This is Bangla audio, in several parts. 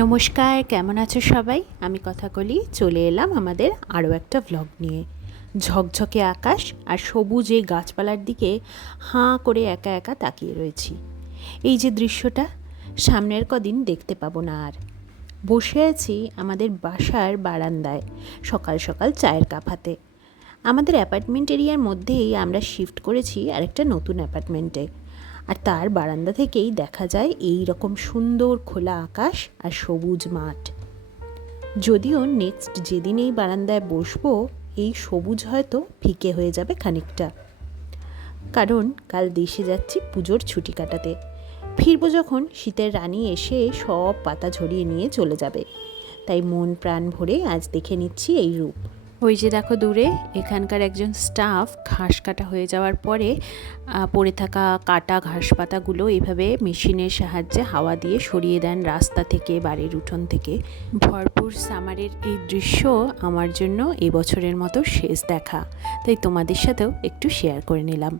নমস্কার, কেমন আছো সবাই? আমি কথা বলি, চলে এলাম আমাদের আরও একটা ভ্লগ নিয়ে। ঝকঝকে আকাশ আর সবুজ গাছপালার দিকে হাঁ করে একা একা তাকিয়ে রয়েছি। এই যে দৃশ্যটা, সামনের কদিন দেখতে পাবো না আর। বসে আছি আমাদের বাসার বারান্দায়, সকাল সকাল চায়ের কাপ হাতে। আমাদের অ্যাপার্টমেন্ট এরিয়ার মধ্যেই আমরা শিফট করেছি আরেকটা নতুন অ্যাপার্টমেন্টে। আর তার বারান্দা থেকেই দেখা যায় এই রকম সুন্দর খোলা আকাশ আর সবুজ মাঠ। যদিও নেক্সট যেদিন এই বারান্দায় বসবো, এই সবুজ হয়তো ফিকে হয়ে যাবে খানিকটা। কারণ কাল দেশে যাচ্ছি পুজোর ছুটি কাটাতে। ফিরবো যখন, শীতের রানী এসে সব পাতা ঝরিয়ে নিয়ে চলে যাবে। তাই মন প্রাণ ভরে আজ দেখে নিচ্ছি এই রূপ। ওই যে দেখো দূরে, এখানকার একজন স্টাফ ঘাস কাটা হয়ে যাওয়ার পরে পড়ে থাকা কাটা ঘাস পাতাগুলো এইভাবে মেশিনের সাহায্যে হাওয়া দিয়ে সরিয়ে দেন রাস্তা থেকে, বাড়ির উঠোন থেকে। ভরপুর সামারের এই দৃশ্য আমার জন্য এবছরের মতো শেষ দেখা। তাই তোমাদের সাথেও একটু শেয়ার করে নিলাম।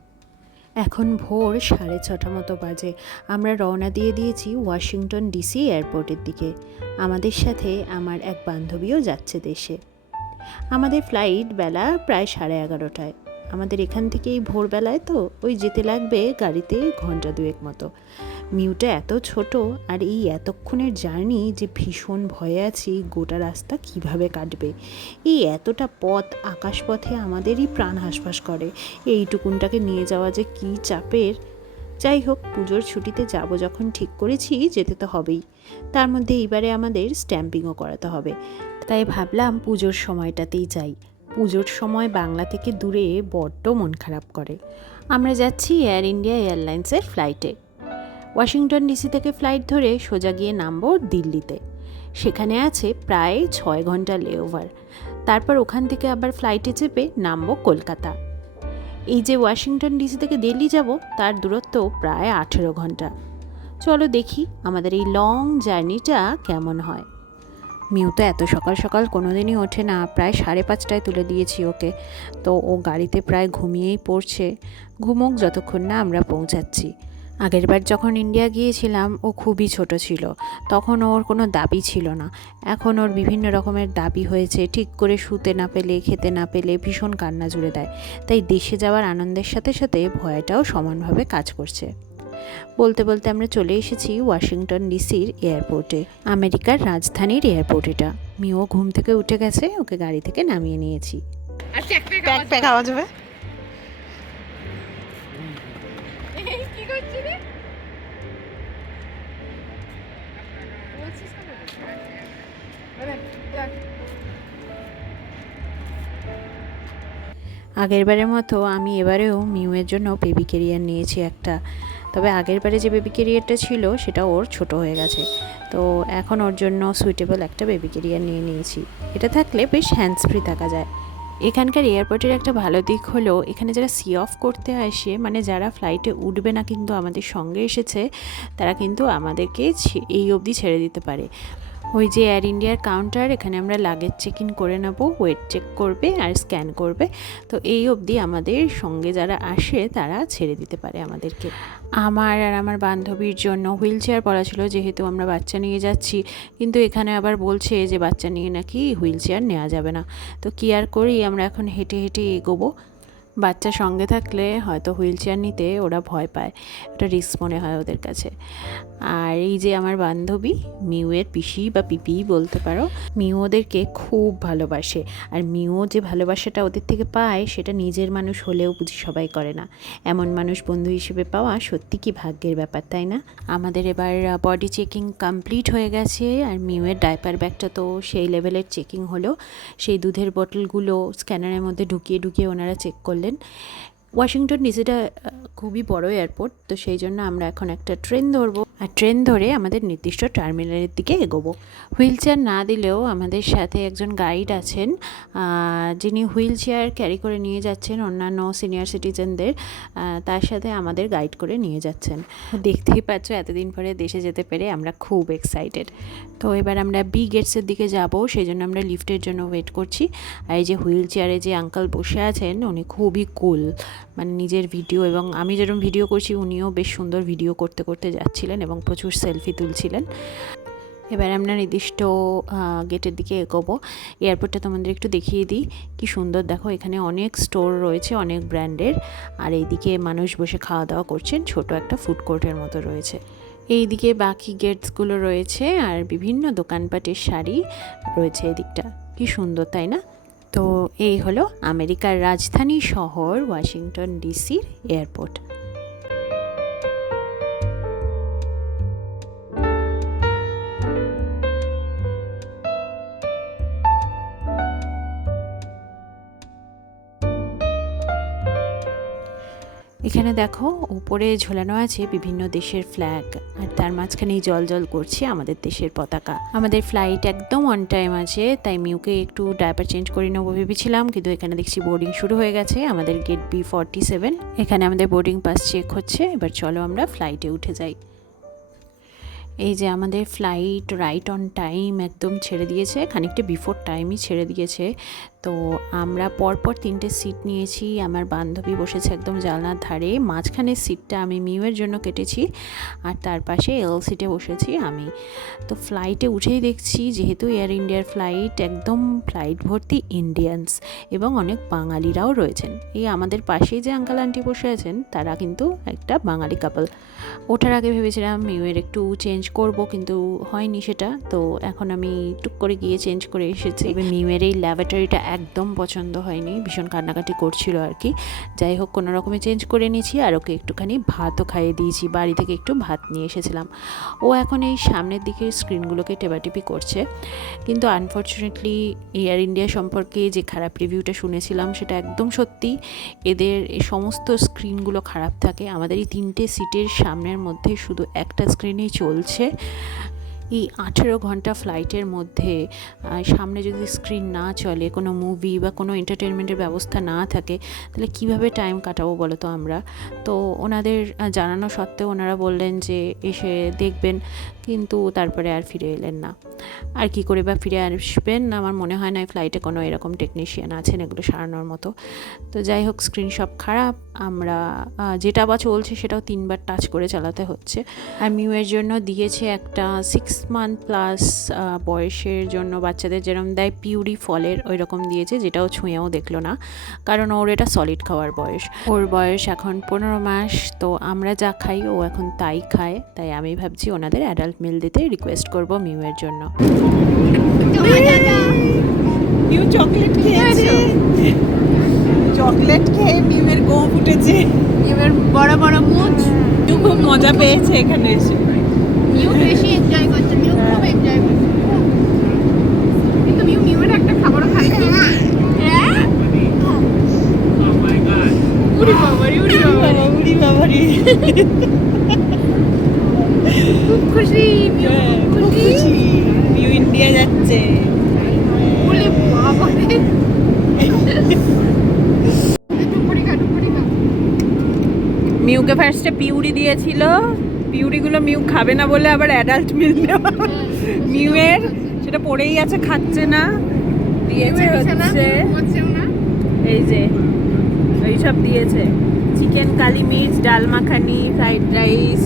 এখন ভোর সাড়ে ছটা মতো বাজে। আমরা রওনা দিয়ে দিয়েছি ওয়াশিংটন ডিসি এয়ারপোর্টের দিকে। আমাদের সাথে আমার এক বান্ধবীও যাচ্ছে দেশে। আমাদের ফ্লাইট বেলা প্রায় সাড়ে এগারোটায়। আমাদের এখান থেকেই ভোরবেলায় তো, ওই যেতে লাগবে গাড়িতে ঘণ্টা দুয়েক মতো। মিউটা এত ছোট আর এই এতক্ষণের জার্নি যে ভীষণ ভয়ে আছি, গোটা রাস্তা কীভাবে কাটবে? এই এতটা পথ আকাশপথে আমাদেরই প্রাণ হাসফাস করে। এইটুকুনটাকে নিয়ে যাওয়া যে কী চাপের? যাই হোক, পুজোর ছুটিতে যাব যখন ঠিক করেছি, যেতে তো হবেই। তার মধ্যে এইবারে আমাদের স্ট্যাম্পিংও করাতে হবে। তাই ভাবলাম পুজোর সময়টাতেই যাই। পুজোর সময় বাংলা থেকে দূরে বড্ড মন খারাপ করে। আমরা যাচ্ছি এয়ার ইন্ডিয়া এয়ারলাইন্সের ফ্লাইটে ওয়াশিংটন ডিসি থেকে ফ্লাইট ধরে সোজা গিয়ে নামবো দিল্লিতে। সেখানে আছে প্রায় ছয় ঘণ্টা লেওভার তারপর ওখান থেকে আবার ফ্লাইটে চেপে নামবো কলকাতা। এই যে ওয়াশিংটন ডিসি থেকে দিল্লি যাব, তার দূরত্ব প্রায় আঠেরো ঘণ্টা। চলো দেখি আমাদের এই লং জার্নিটা কেমন হয়। মিউ তো এত সকাল সকাল কোনো দিনই ওঠে না, প্রায় সাড়ে পাঁচটায় তুলে দিয়েছি ওকে। তো ও গাড়িতে প্রায় ঘুমিয়েই পড়ছে। ঘুমোক যতক্ষণ না আমরা পৌঁছাচ্ছি। আগেরবার যখন ইন্ডিয়া গিয়েছিলাম, ও খুবই ছোট ছিল। তখন ওর কোনো দাবি ছিল না। এখন ওর বিভিন্ন রকমের দাবি হয়েছে। ঠিক করে শুতে না পেলে, খেতে না পেলে ভীষণ কান্না জুড়ে দেয়। তাই দেশে যাওয়ার আনন্দের সাথে সাথে ভয়টাও সমানভাবে কাজ করছে। বলতে বলতে আমরা চলে এসেছি ওয়াশিংটন ডিসির এয়ারপোর্টে আমেরিকার রাজধানীর এয়ারপোর্ট এটা। মিও ঘুম থেকে উঠে গেছে ওকে গাড়ি থেকে নামিয়ে নিয়েছি। আর প্যাক প্যাক প্যাক প্যাক আওয়াজ হবে? কি করছিস রে বলছিস না আরে দেখ আগেরবারের মতো আমি এবারেও মিউয়ের জন্য বেবি কেরিয়ার নিয়েছি একটা। তবে আগের বারে যে বেবি কেরিয়ারটা ছিল, সেটা ওর ছোট হয়ে গেছে। তো এখন ওর জন্য সুইটেবল একটা বেবি কেরিয়ার নিয়ে নিয়েছি। এটা থাকলে বেশ হ্যান্ডস ফ্রি থাকা যায়। এখানকার এয়ারপোর্টের একটা ভালো দিক হলো, এখানে যারা সি অফ করতে আসে মানে যারা ফ্লাইটে উঠবে না কিন্তু আমাদের সঙ্গে এসেছে, তারা কিন্তু আমাদেরকে এই অবধি ছেড়ে দিতে পারে। ওই যে এয়ার ইন্ডিয়ার কাউন্টার এখানে আমরা লাগেজ চেক ইন করে নেব ওয়েট চেক করবে আর স্ক্যান করবে। তো এই অবধি আমাদের সঙ্গে যারা আসে, তারা ছেড়ে দিতে পারে আমাদেরকে। আমার আর আমার বান্ধবীর জন্য হুইল চেয়ার পড়া ছিল, যেহেতু আমরা বাচ্চা নিয়ে যাচ্ছি। কিন্তু এখানে আবার বলছে যে বাচ্চা নিয়ে নাকি হুইল চেয়ার নেওয়া যাবে না। তো কি আর করি, আমরা এখন হেঁটে হেঁটে এগোবো। বাচ্চা সঙ্গে থাকলে হয়তো হুইল চেয়ার নিতে ওরা ভয় পায়। ওটা রিস্ক মনে হয় ওদের কাছে। আর এই যে আমার বান্ধবী, মিউয়ের পিসি বা পিপি বলতে পারো, মিউ ওদেরকে খুব ভালোবাসে। আর মিউ যে ভালোবাসাটা ওদের থেকে পায়, সেটা নিজের মানুষ হলেও বুঝি সবাই করে না। এমন মানুষ বন্ধু হিসেবে পাওয়া সত্যি কি ভাগ্যের ব্যাপার, তাই না? আমাদের এবার বডি চেকিং কমপ্লিট হয়ে গেছে, আর মিউয়ের ডাইপার ব্যাগটা তো সেই লেভেলের চেকিং হলো। সেই দুধের বোতলগুলো স্ক্যানারের মধ্যে ঢুকিয়ে ঢুকিয়ে ওনারা চেক করলেন। ওয়াশিংটন ডিসিটা খুবই বড় এয়ারপোর্ট তো সেই জন্য আমরা এখন একটা ট্রেন ধরবো। আর ট্রেন ধরে আমাদের নির্দিষ্ট টার্মিনালের দিকে এগোবো। হুইল চেয়ার না দিলেও আমাদের সাথে একজন গাইড আছেন যিনি হুইল চেয়ার ক্যারি করে নিয়ে যাচ্ছেন অন্যান্য সিনিয়র সিটিজেনদের তার সাথে আমাদের গাইড করে নিয়ে যাচ্ছেন। দেখতেই পাচ্ছ এতদিন পরে দেশে যেতে পেরে আমরা খুব এক্সাইটেড তো এবার আমরা বি গেটসের দিকে যাব সেই জন্য আমরা লিফটের জন্য ওয়েট করছি। আর এই যে হুইল চেয়ারে যে আঙ্কাল বসে আছেন, উনি খুবই কুল মানে নিজের ভিডিও এবং আমি যেরকম ভিডিও করছি, উনিও বেশ সুন্দর ভিডিও করতে করতে যাচ্ছিলেন এবং প্রচুর সেলফি তুলছিলেন। এবার আমরা নির্দিষ্ট গেটের দিকে এগোবো। এয়ারপোর্টটা তোমাদের একটু দেখিয়ে দিই। কি সুন্দর, দেখো এখানে অনেক স্টোর রয়েছে, অনেক ব্র্যান্ডের। আর এইদিকে মানুষ বসে খাওয়া দাওয়া করছেন, ছোট একটা ফুড কোর্টের মতো রয়েছে। এইদিকে বাকি গেটসগুলো রয়েছে, আর বিভিন্ন দোকানপাটের শাড়ি রয়েছে এদিকটা। কি সুন্দর, তাই না? তো এই হলো আমেরিকার রাজধানী শহর, ওয়াশিংটন ডিসির এয়ারপোর্ট। এখানে দেখো, উপরে ঝোলানো আছে বিভিন্ন দেশের ফ্ল্যাগ আর তার মাঝখানেই জল জল করছে আমাদের দেশের পতাকা। আমাদের ফ্লাইট একদম অন টাইম আছে, তাই মিউকে একটু ডাইপার চেঞ্জ করে নেব ভেবেছিলাম, কিন্তু এখানে দেখছি বোর্ডিং শুরু হয়ে গেছে, আমাদের গেট বি ফর্টি সেভেন এখানে আমাদের বোর্ডিং পাস চেক হচ্ছে, এবার চলো আমরা ফ্লাইটে উঠে যাই। এই যে আমাদের ফ্লাইট রাইট অন টাইম একদম ছেড়ে দিয়েছে, খানিকটা বিফোর টাইমই ছেড়ে দিয়েছে। তো আমরা পরপর তিনটে সিট নিয়েছি। আমার বান্ধবী বসেছে একদম জানলার ধারে। মাঝখানের সিটটা আমি মিউয়ের জন্য কেটেছি আর তার পাশে এল সিটে বসেছি আমি। তো ফ্লাইটে উঠেই দেখছি যেহেতু এয়ার ইন্ডিয়ার ফ্লাইট একদম ফ্লাইট ভর্তি ইন্ডিয়ানস এবং অনেক বাঙালিরাও রয়েছেন। এই আমাদের পাশেই যে আঙ্কাল আন্টি বসে আছেন, তারা কিন্তু একটা বাঙালি কাপল ওঠার আগে ভেবেছিলাম মিউয়ের একটু চেঞ্জ করব কিন্তু হয়নি সেটা। তো এখন আমি টুক করে গিয়ে চেঞ্জ করে এসেছি। মিউয়ের এই ল্যাবরেটরিটা একদম পছন্দ হয়নি, ভীষণ কান্নাকাটি করছিল আর কি। যাই হোক, কোনো রকমে চেঞ্জ করে নিয়েছি আর ওকে একটুখানি ভাতও খাইয়ে দিয়েছি, বাড়ি থেকে একটু ভাত নিয়ে এসেছিলাম। ও এখন এই সামনের দিকের স্ক্রিনগুলোকে টেপাটিপি করছে। কিন্তু আনফর্চুনেটলি এয়ার ইন্ডিয়া সম্পর্কে যে খারাপ রিভিউটা শুনেছিলাম, সেটা একদম সত্যি। এদের সমস্ত স্ক্রিনগুলো খারাপ থাকে। আমাদের এই তিনটে সিটের সামনের মধ্যে শুধু একটা স্ক্রিনেই চলছে। এই আঠেরো ঘণ্টা ফ্লাইটের মধ্যে সামনে যদি স্ক্রিন না চলে, কোনো মুভি বা কোনো এন্টারটেনমেন্টের ব্যবস্থা না থাকে, তাহলে কীভাবে টাইম কাটাবো বলো তো আমরা? তো ওনাদের জানানো সত্ত্বেও ওনারা বললেন যে, এসে দেখবেন। কিন্তু তারপরে আর ফিরে এলেন না। আর কি করে বা ফিরে আসবেন? আমার মনে হয় না ফ্লাইটে কোনো এরকম টেকনিশিয়ান আছেন এগুলো সারানোর মতো। তো যাই হোক স্ক্রিন সব খারাপ। আমরা যেটা বা চলছে সেটাও তিনবার টাচ করে চালাতে হচ্ছে। আর মিউয়ের জন্য দিয়েছে একটা সিক্স মান্থ প্লাস বয়সের জন্য বাচ্চাদের যেরকম দেয় পিউরি ফলের ওই রকম দিয়েছে যেটাও ছুঁয়েও দেখল না। কারণ ওর এটা সলিড খাওয়ার বয়স। ওর বয়স এখন পনেরো মাস তো আমরা যা খাই ও এখন তাই খায়। তাই আমি ভাবছি ওনাদের অ্যাডাল্ট মিল দিতে রিকোয়েস্ট করব মিউয়ের জন্য। মিউ চকলেট খেয়েছে? চকলেট খেয়ে মিউয়ের গোপ উঠেছে। এবার বড় বড় মুচ। মিউ খুব মজা পেয়েছে এখানে এসে। মিউ বেশি এনজয় এনজয় করছে। কিন্তু মিউ মিউর একটা খাবারও খায় হ্যাঁ। উড়ি বাবারি উড়ি বাবারি উড়ি বাবারি খুব খুশি মিউ। খুব খুব খুশি। খুশি। মিউ ইন্ডিয়া যাচ্ছে। বলে বাবারে। মিউকে ফার্স্টে পিউরি দিয়েছিল। পিউরিগুলো মিউ খাবে না বলে আবার অ্যাডাল্ট মিল দেওয়া মিউয়ের সেটা পড়েই আছে খাচ্ছে না। দিয়েছে হচ্ছে এই যে এইসব দিয়েছে। Chicken kali mirch dal makhani fried rice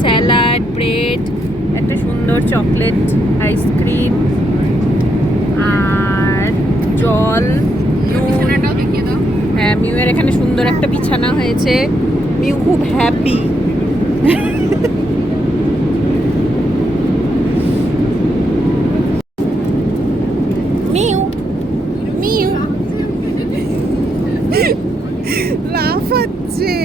salad bread একটা সুন্দর চকলেট আইসক্রিম আর জল হ্যাঁ মিউয়ের এখানে সুন্দর একটা বিছানা হয়েছে। মিউ খুব হ্যাপি মিউ মিউ লাফাচ্ছে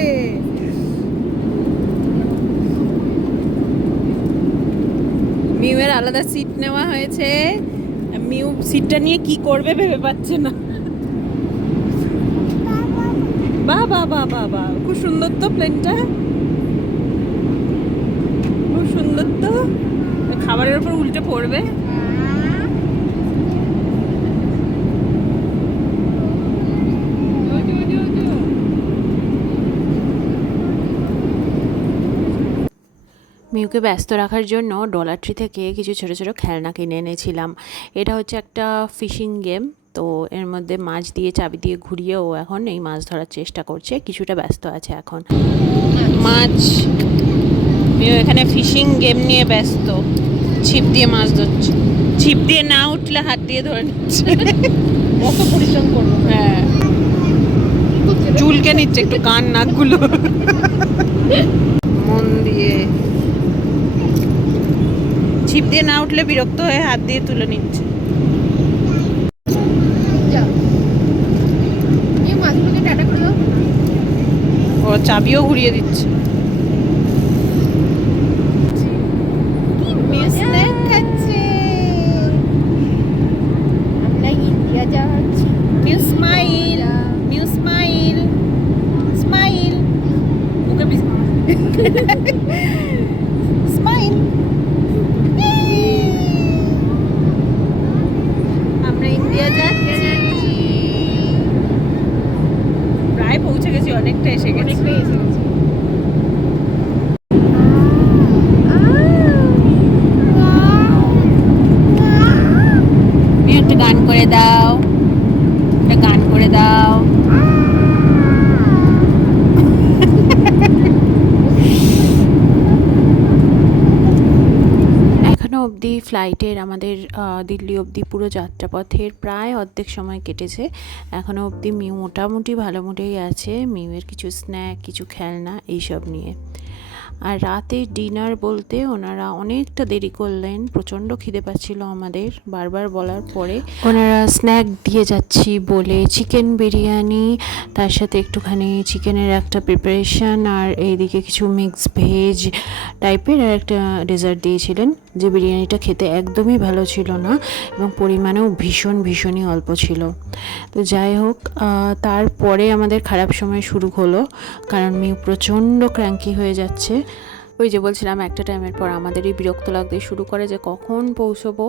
মিউয়ের আলাদা সিট নেওয়া হয়েছে। মিউ সিটটা নিয়ে কি করবে ভেবে পাচ্ছে না। বাহ বাহ বা বা বাহ খুব সুন্দর তো প্লেনটা খুব সুন্দর তো। খাবারের উপর উল্টে পড়বে। মিউকে ব্যস্ত রাখার জন্য ডলার ট্রি থেকে কিছু ছোটো ছোটো খেলনা কিনে এনেছিলাম। এটা হচ্ছে একটা ফিশিং গেম তো এর মধ্যে মাছ দিয়ে চাবি দিয়ে ঘুরিয়ে ও এখন এই মাছ ধরার চেষ্টা করছে কিছুটা ব্যস্ত আছে এখন। মাছ। মিউ এখানে ফিশিং গেম নিয়ে ব্যস্ত। ছিপ দিয়ে মাছ ধরছে। ছিপ দিয়ে না উঠলে হাত দিয়ে ধরে নিচ্ছে। কত পরিশ্রম করব হ্যাঁ। চুলকে নিচ্ছে একটু কান নাকগুলো। মন দিয়ে। ছিপ দিয়ে না উঠলে বিরক্ত হয়ে হাত দিয়ে তুলে নিচ্ছে। ও চাবিও ঘুরিয়ে দিচ্ছে স্ন্যাক খাচ্ছে আমরা ইন্ডিয়া যাচ্ছি new smile new smile smile মুখে স্মাইল আমরা ইন্ডিয়া যাচ্ছি প্রায় পৌঁছে গেছি অনেকটা এসে গেছি অনেকটাই এসে গেছি তুমি একটা গান করে দাও একটা গান করে দাও এখনও অবধি ফ্লাইটের আমাদের দিল্লি অবধি পুরো যাত্রাপথের প্রায় অর্ধেক সময় কেটেছে। এখনও অবধি মিউ মোটামুটি ভালো মোটেই আছে। মিউয়ের কিছু স্ন্যাক, কিছু খেলনা, এইসব নিয়ে। আর রাতে ডিনার বলতে ওনারা অনেকটা দেরি করলেন, প্রচণ্ড খিদে পাচ্ছিল আমাদের, বারবার বলার পরে। ওনারা স্ন্যাক দিয়ে যাচ্ছি বলে চিকেন বিরিয়ানি, তার সাথে একটুখানি চিকেনের একটা প্রিপারেশন আর এইদিকে কিছু মিক্স ভেজ টাইপের আর একটা ডেজার্ট দিয়েছিলেন, যে বিরিয়ানিটা খেতে একদমই ভালো ছিল না এবং পরিমাণেও ভীষণ, ভীষণই অল্প ছিল। তো যাই হোক তারপরে আমাদের খারাপ সময় শুরু হলো, কারণ মেয়ে প্রচণ্ড ক্র্যাঙ্কি হয়ে যাচ্ছে। ওই যে বলছিলাম একটা টাইমের পর আমাদেরই বিরক্ত লাগতে শুরু করে যে কখন পৌঁছবো।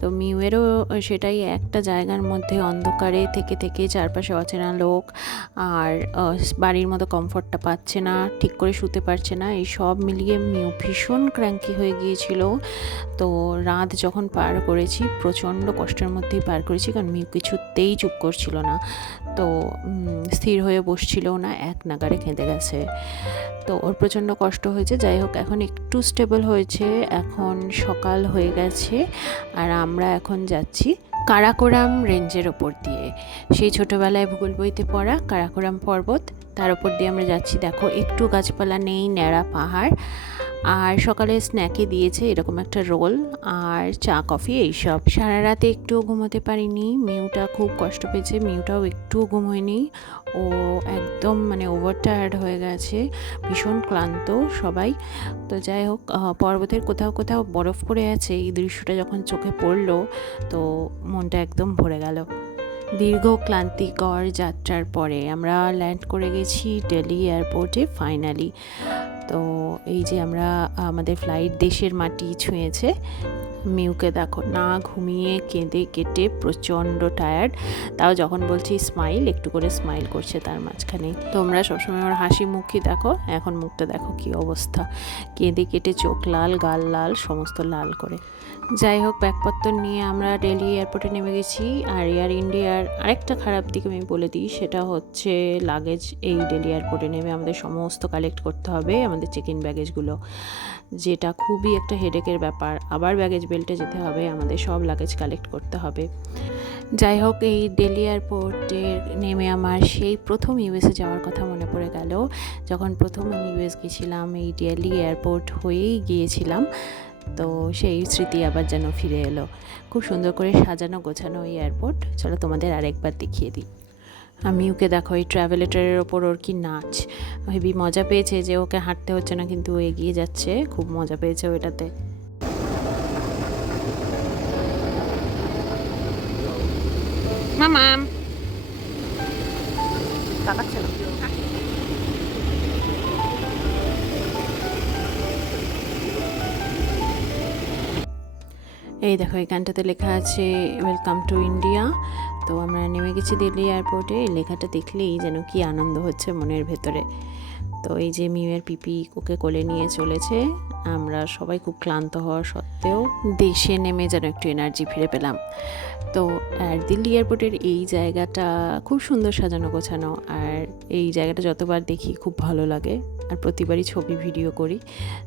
তো মিউয়েরও সেটাই একটা জায়গার মধ্যে অন্ধকারে থেকে থেকে চারপাশে অচেনা লোক আর বাড়ির মতো কমফর্টটা পাচ্ছে না, ঠিক করে শুতে পারছে না, এই সব মিলিয়ে মিউ ভীষণ ক্র্যাঙ্কি হয়ে গিয়েছিল। তো রাত যখন পার করেছি, প্রচণ্ড কষ্টের মধ্যেই পার করেছি, কারণ মিউ কিছুতেই চুপ করছিল না। তো স্থির হয়ে বসছিল না, এক নাগারে কেঁদে গেছে। তো ওর প্রচণ্ড কষ্ট হয়েছে, যাই হোক, এখন একটু স্টেবল হয়েছে, এখন সকাল হয়ে গেছে, আর আমরা এখন যাচ্ছি কারাকোরাম রেঞ্জের ওপর দিয়ে। সেই ছোটোবেলায় ভূগোল বইতে পড়া কারাকোরাম পর্বত, তার ওপর দিয়ে আমরা যাচ্ছি। দেখো, একটু গাছপালা নেই, ন্যাড়া পাহাড়। আর সকালে স্ন্যাকে দিয়েছে এরকম একটা রোল আর চা, কফি এইসব। সারা রাতে একটুও ঘুমোতে পারিনি, মিউটা খুব কষ্ট পেয়েছে, মিউটাও একটুও ঘুমোয়নি। ও একদম মানে ওভার টায়ার্ড হয়ে গেছে, ভীষণ ক্লান্ত সবাই। তো যাই হোক পর্বতের কোথাও কোথাও বরফ পড়ে আছে, এই দৃশ্যটা যখন চোখে পড়ল, তো মনটা একদম ভরে গেল। দীর্ঘ ক্লান্তিকর যাত্রার পরে আমরা ল্যান্ড করে গেছি দিল্লি এয়ারপোর্টে ফাইনালি। তো এই যে আমরা, আমাদের ফ্লাইট দেশের মাটি ছুঁয়েছে মিউকে দেখো, না ঘুমিয়ে কেঁদে কেটে প্রচণ্ড টায়ার্ড তাও যখন বলছি স্মাইল একটু করে স্মাইল করছে তার মাঝখানে। তোমরা সবসময় ওর হাসি মুখই দেখো, এখন মুখটা দেখো কি অবস্থা। কেঁদে কেটে চোখ লাল, গাল লাল, সমস্ত লাল করে। যাই হোক, ব্যাগপত্র নিয়ে আমরা ডেলি এয়ারপোর্টে নেমে গেছি। আর এয়ার ইন্ডিয়ার আরেকটা খারাপ দিক আমি বলে দিই, সেটা হচ্ছে লাগেজ এই ডেলি এয়ারপোর্টে নেমে আমাদের সমস্ত কালেক্ট করতে হবে, আমাদের চেক ইন ব্যাগেজগুলো যেটা খুবই একটা হেডেকের ব্যাপার। আবার ব্যাগেজ বেল্টে যেতে হবে, আমাদের সব লাগেজ কালেক্ট করতে হবে। যাই হোক, এই দিল্লি এয়ারপোর্টে নেমে আমার সেই প্রথম ইউএসএ যাওয়ার কথা মনে পড়ে গেল। যখন প্রথম আমি ইউএস গেছিলাম, এই দিল্লি এয়ারপোর্ট হয়েই গিয়েছিলাম, তো সেই স্মৃতি আবার যেন ফিরে এলো। খুব সুন্দর করে সাজানো গোছানো এই এয়ারপোর্ট চলো তোমাদের আরেকবার দেখিয়ে দিই। আমি ওকে দেখো এই ট্রাভেলেটারের ওপর ওর কি নাচ। হেবি মজা পেয়েছে যে ওকে হাঁটতে হচ্ছে না কিন্তু ও এগিয়ে যাচ্ছে খুব মজা পেয়েছে ওইটাতে। মামাম তাকাচ্ছে না। এই দেখো এখানটাতে লেখা আছে ওয়েলকাম টু ইন্ডিয়া তো আমরা নেমে গেছি দিল্লি এয়ারপোর্টে, এই লেখাটা দেখলেই যেন কি আনন্দ হচ্ছে মনের ভেতরে। তো এই যে মিউয়ের পিপি ওকে কোলে নিয়ে চলেছে, আমরা সবাই খুব ক্লান্ত হওয়া সত্ত্বেও দেশে নেমে যেন একটু এনার্জি ফিরে পেলাম। তো আর দিল্লি এয়ারপোর্টের এই জায়গাটা খুব সুন্দর সাজানো গোছানো, আর এই জায়গাটা যতবার দেখি খুব ভালো লাগে। আর প্রতিবারই ছবি, ভিডিও করি।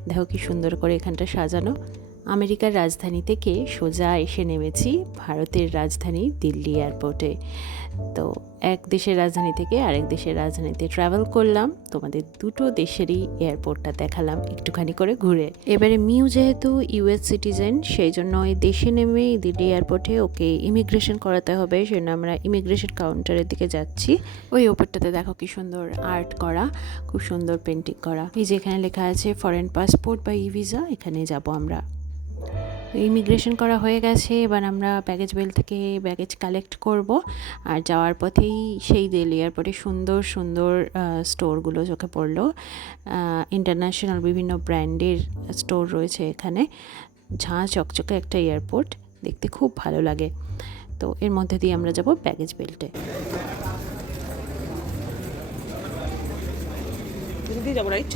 দেখো কি সুন্দর করে এখানটা সাজানো। আমেরিকার রাজধানী থেকে সোজা এসে নেমেছি ভারতের রাজধানী দিল্লি এয়ারপোর্টে। তো এক দেশের রাজধানী থেকে আরেক দেশের রাজধানীতে ট্রাভেল করলাম। তোমাদের দুটো দেশেরই এয়ারপোর্টটা দেখালাম একটুখানি করে ঘুরে। এবারে মিউ যেহেতু ইউএস সিটিজেন সেই জন্য এই দেশে নেমে দিল্লি এয়ারপোর্টে ওকে ইমিগ্রেশন করাতে হবে সেই জন্য আমরা ইমিগ্রেশন কাউন্টারের দিকে যাচ্ছি। ওই ওপরটাতে দেখো কি সুন্দর আর্ট করা, খুব সুন্দর পেন্টিং করা। এই যে এখানে লেখা আছে ফরেন পাসপোর্ট বা ই ভিসা এখানে যাব আমরা। ইমিগ্রেশন করা হয়ে গেছে, এবার আমরা ব্যাগেজ বেল থেকে ব্যাগেজ কালেক্ট করব। আর যাওয়ার পথেই সেই দিল্লি এয়ারপোর্টে সুন্দর সুন্দর স্টোরগুলো চোখে পড়ল। ইন্টারন্যাশনাল বিভিন্ন ব্র্যান্ডের স্টোর রয়েছে এখানে। ঝাঁ চকচকে একটা এয়ারপোর্ট দেখতে খুব ভালো লাগে। তো এর মধ্যে দিয়ে আমরা যাব ব্যাগেজ বেল্টে যাব রাইট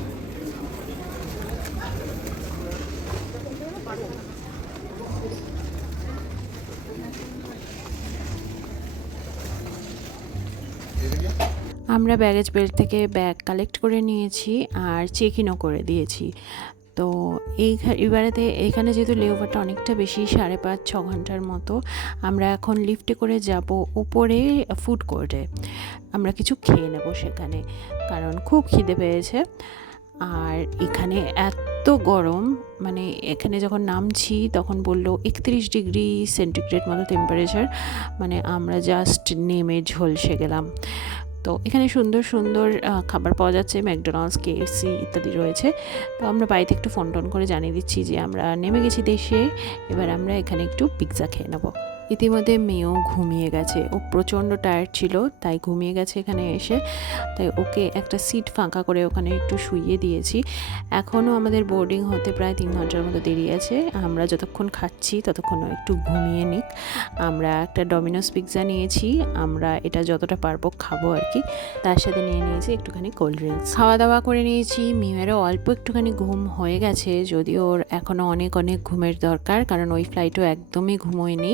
আমরা ব্যাগেজ বেল্ট থেকে ব্যাগ কালেক্ট করে নিয়েছি আর চেক ইনও করে দিয়েছি। তো এই এবারেতে এখানে যেহেতু লেওভারটা অনেকটা বেশি, সাড়ে পাঁচ, ছ ঘণ্টার মতো, আমরা এখন লিফটে করে যাব উপরে ফুড কোর্টে আমরা কিছু খেয়ে নেব সেখানে, কারণ খুব খিদে পেয়েছে। আর এখানে এত গরম মানে এখানে যখন নামছি তখন বলল একত্রিশ ডিগ্রি সেন্টিগ্রেড মতো টেম্পারেচার মানে আমরা জাস্ট নেমে ঝলসে গেলাম। তো এখানে সুন্দর সুন্দর খাবার পাওয়া যাচ্ছে। ম্যাকডোনাল্ডস কেএফসি ইত্যাদি রয়েছে। তো আমরা বাড়িতে একটু ফোন টোন করে জানিয়ে দিচ্ছি যে আমরা নেমে গেছি দেশে। এবার আমরা এখানে একটু পিৎজা খেয়ে নেব। ইতিমধ্যে মেয়েও ঘুমিয়ে গেছে। ও প্রচণ্ড টায়ার্ড ছিল, তাই ঘুমিয়ে গেছে এখানে এসে। তাই ওকে একটা সিট ফাঁকা করে ওখানে একটু শুইয়ে দিয়েছি। এখনও আমাদের বোর্ডিং হতে প্রায় তিন ঘণ্টার মতো দেরি আছে। আমরা যতক্ষণ খাচ্ছি ততক্ষণ ও একটু ঘুমিয়ে নিক। আমরা একটা ডমিনোস পিৎজা নিয়েছি। আমরা এটা যতটা পারব খাব আর কি। তার সাথে নিয়ে নিয়েছি একটুখানি কোল্ড ড্রিঙ্কস খাওয়া দাওয়া করে নিয়েছি। মিমেরও অল্প একটুখানি ঘুম হয়ে গেছে। যদিও ওর এখনও অনেক অনেক ঘুমের দরকার, কারণ ওই ফ্লাইটও একদমই ঘুমোয়নি।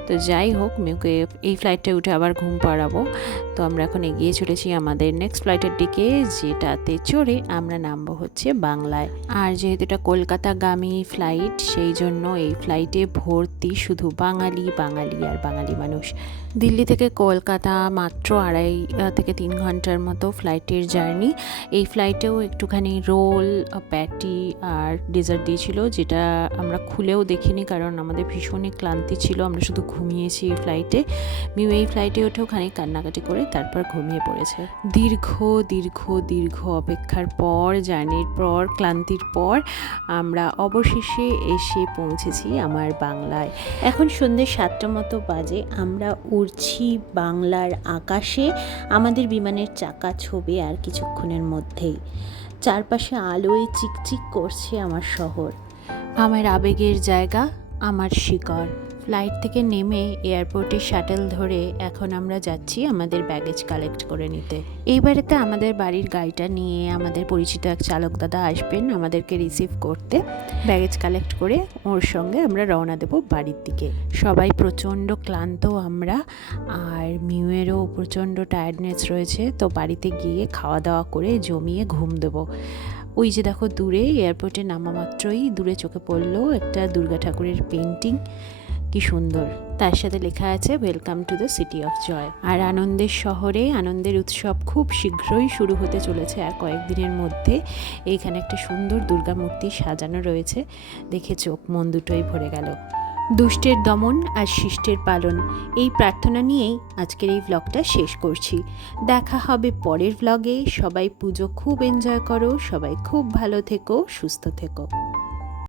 তো যাই হোক, মিউকে এই ফ্লাইটটা উঠে আবার ঘুম পাড়াবো। তো আমরা এখন এগিয়ে চলেছি আমাদের নেক্সট ফ্লাইটের দিকে, যেটাতে চড়ে আমরা নামবো হচ্ছে বাংলায়। আর যেহেতু এটা কলকাতাগামী ফ্লাইট সেই জন্য এই ফ্লাইটে ভর্তি শুধু বাঙালি বাঙালি আর বাঙালি মানুষ। দিল্লি থেকে কলকাতা মাত্র আড়াই থেকে তিন ঘণ্টার মতো ফ্লাইটের জার্নি এই ফ্লাইটেও একটুখানি রোল প্যাটি আর ডেজার্ট দিয়েছিল, যেটা আমরা খুলেও দেখিনি, কারণ আমাদের ভীষণই ক্লান্তি ছিল, আমরা শুধু ঘুমিয়েছি এই ফ্লাইটে মিউ এই ফ্লাইটে উঠেও খানিক কান্নাকাটি করে তারপর ঘুমিয়ে পড়েছে। দীর্ঘ দীর্ঘ দীর্ঘ অপেক্ষার পর, জার্নির পর, ক্লান্তির পর আমরা অবশেষে এসে পৌঁছেছি আমার বাংলায়। এখন সন্ধ্যে সাতটা মতো বাজে, আমরা উড়ছি বাংলার আকাশে, আমাদের বিমানের চাকা, ছবি আর কিছুক্ষণের মধ্যেই। চারপাশে আলোয় চিকচিক করছে আমার শহর। আমার আবেগের জায়গা, আমার শিকড়। ফ্লাইট থেকে নেমে এয়ারপোর্টে শাটেল ধরে এখন আমরা যাচ্ছি আমাদের ব্যাগেজ কালেক্ট করে নিতে। এইবারেতে আমাদের বাড়ির গাড়িটা নিয়ে আমাদের পরিচিত এক চালক দাদা আসবেন, আমাদেরকে রিসিভ করতে। ব্যাগেজ কালেক্ট করে ওর সঙ্গে আমরা রওনা দেব বাড়ির দিকে। সবাই প্রচণ্ড ক্লান্ত আমরা, আর মিউয়েরও প্রচণ্ড টায়ার্ডনেস রয়েছে, তো বাড়িতে গিয়ে খাওয়া দাওয়া করে জমিয়ে ঘুম দেবো। ওই যে দেখো দূরে এয়ারপোর্টে নামা মাত্রই দূরে চোখে পড়ল একটা দুর্গা ঠাকুরের পেন্টিং কি সুন্দর। তার সাথে লেখা আছে welcome to the city of joy আর আনন্দের শহরে আনন্দের উৎসব খুব শীঘ্রই শুরু হতে চলেছে আর কয়েকদিনের মধ্যে এইখানে একটা সুন্দর দুর্গা মূর্তি সাজানো রয়েছে। দেখে চোখ, মন দুটোই ভরে গেল। দুষ্টের দমন আর শিষ্টের পালন, এই প্রার্থনা নিয়েই আজকের এই ভ্লগটা শেষ করছি। দেখা হবে পরের ভ্লগে সবাই পুজো খুব এনজয় করো, সবাই খুব ভালো থেকো, সুস্থ থেকো।